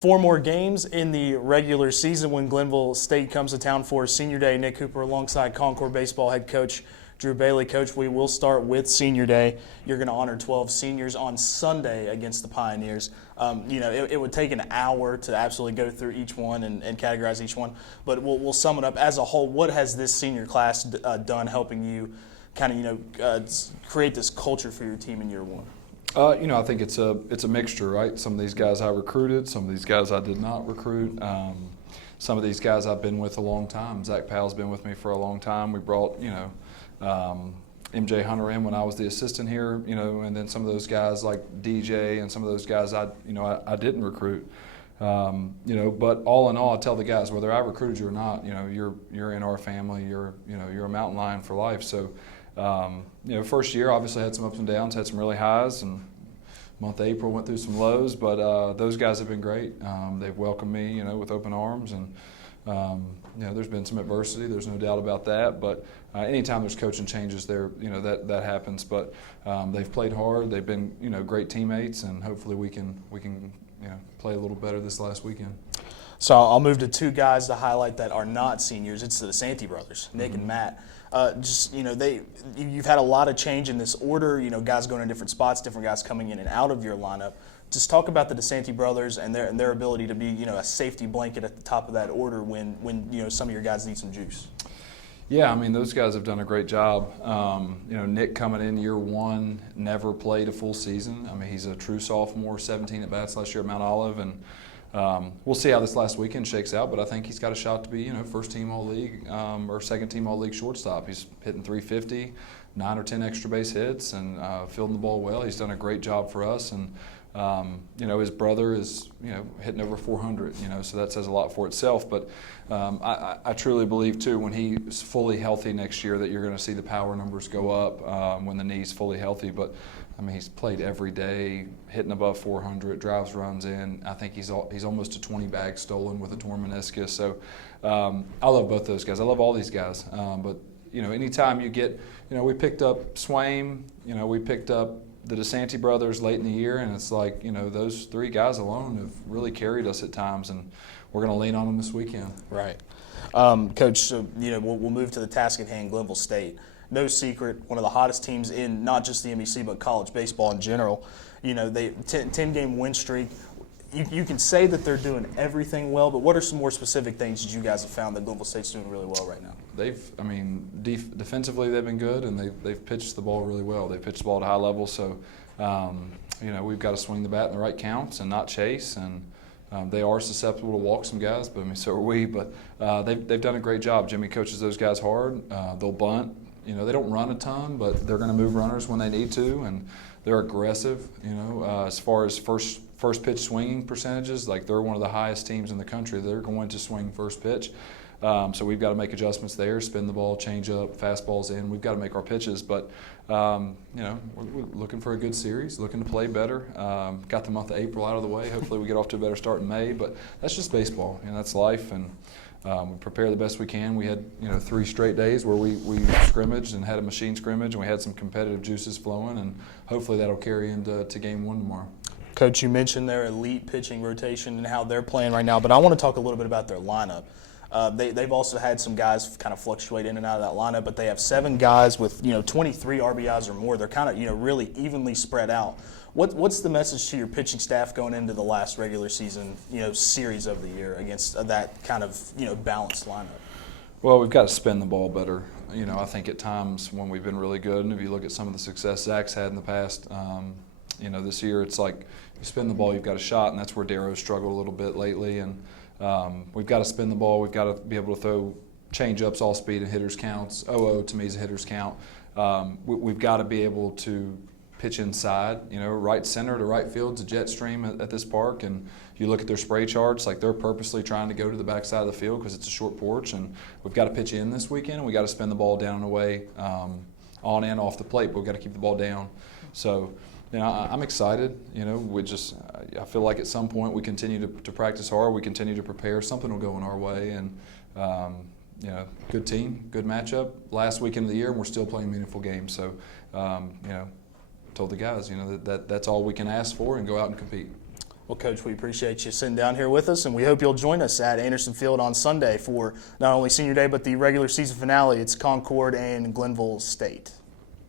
Four more games in the regular season when Glenville State comes to town for Senior Day. Nick Cooper alongside Concord baseball head coach Drew Bailey. Coach, we will start with Senior Day. You're going to honor 12 seniors on Sunday against the Pioneers. It would take an hour to absolutely go through each one and categorize each one, but we'll sum it up as a whole. What has this senior class done helping you create this culture for your team in year one? I think it's a mixture, right? Some of these guys I recruited, some of these guys I did not recruit. Some of these guys I've been with a long time. Zach Powell's been with me for a long time. We brought, MJ Hunter in when I was the assistant here, and then some of those guys like DJ and some of those guys I didn't recruit. But all in all, I tell the guys, whether I recruited you or not, you're in our family. You're a mountain lion for life. So. First year obviously had some ups and downs, had some really highs, and month of April went through some lows. But those guys have been great. They've welcomed me, with open arms, and there's been some adversity. There's no doubt about that. But anytime there's coaching changes, there, that happens. But they've played hard. They've been, great teammates, and hopefully we can play a little better this last weekend. So I'll move to two guys to highlight that are not seniors. It's the DeSanti brothers, Nick and Matt. You've had a lot of change in this order. Guys going in different spots, different guys coming in and out of your lineup. Just talk about the DeSanti brothers and their ability to be, a safety blanket at the top of that order when some of your guys need some juice. Yeah, those guys have done a great job. Nick coming in year one, never played a full season. He's a true sophomore, 17 at bats last year at Mount Olive, and we'll see how this last weekend shakes out, but I think he's got a shot to be, first team All-League or second team All-League shortstop. He's hitting .350, 9 or 10 extra base hits, and fielding the ball well. He's done a great job for us, and his brother is hitting over 400. So that says a lot for itself. But I truly believe too, when he's fully healthy next year, that you're going to see the power numbers go up when the knee's fully healthy. But he's played every day, hitting above 400, drives runs in. I think he's almost to 20 bags stolen with a torn meniscus. So I love both those guys. I love all these guys. But anytime you get, we picked up Swaim, we picked up the DeSanti brothers late in the year, and it's like, those three guys alone have really carried us at times, and we're going to lean on them this weekend. Right. Coach, so, we'll move to the task at hand, Glenville State. No secret, one of the hottest teams in not just the MEC but college baseball in general. They 10-game win streak. You can say that they're doing everything well, but what are some more specific things that you guys have found that Glenville State's doing really well right now? Defensively they've been good, and they've pitched the ball really well. They pitched the ball at a high level, so we've got to swing the bat in the right counts and not chase. And they are susceptible to walk some guys, but so are we. But they've done a great job. Jimmy coaches those guys hard. They'll bunt. They don't run a ton, but they're going to move runners when they need to, and they're aggressive. As far as first pitch swinging percentages, like they're one of the highest teams in the country. They're going to swing first pitch. So we've got to make adjustments there, spin the ball, change up, fastballs in. We've got to make our pitches, but we're looking for a good series, looking to play better. Got the month of April out of the way. Hopefully we get off to a better start in May, but that's just baseball, that's life, and we prepare the best we can. We had 3 straight days where we scrimmaged and had a machine scrimmage, and we had some competitive juices flowing, and hopefully that'll carry into game 1 tomorrow. Coach, you mentioned their elite pitching rotation and how they're playing right now, but I want to talk a little bit about their lineup. They've also had some guys kind of fluctuate in and out of that lineup, but they have 7 guys with 23 RBIs or more. They're kind of really evenly spread out. What's the message to your pitching staff going into the last regular season series of the year against that kind of balanced lineup? Well, we've got to spin the ball better. I think at times when we've been really good, and if you look at some of the success Zach's had in the past, this year it's like you spin the ball, you've got a shot, and that's where Darrow's struggled a little bit lately. And we've got to spin the ball. We've got to be able to throw change-ups, all speed, and hitters counts. 0-0 to me is a hitter's count. We've got to be able to pitch inside. Right center to right field's a jet stream at this park, and you look at their spray charts, like they're purposely trying to go to the backside of the field because it's a short porch, and we've got to pitch in this weekend, and we've got to spin the ball down and away, on and off the plate, but we've got to keep the ball down. So, I'm excited. I feel like at some point we continue to practice hard, we continue to prepare, something will go in our way, and good team, good matchup. Last weekend of the year, and we're still playing meaningful games. So, told the guys, that's all we can ask for, and go out and compete. Well, Coach, we appreciate you sitting down here with us, and we hope you'll join us at Anderson Field on Sunday for not only Senior Day, but the regular season finale. It's Concord and Glenville State.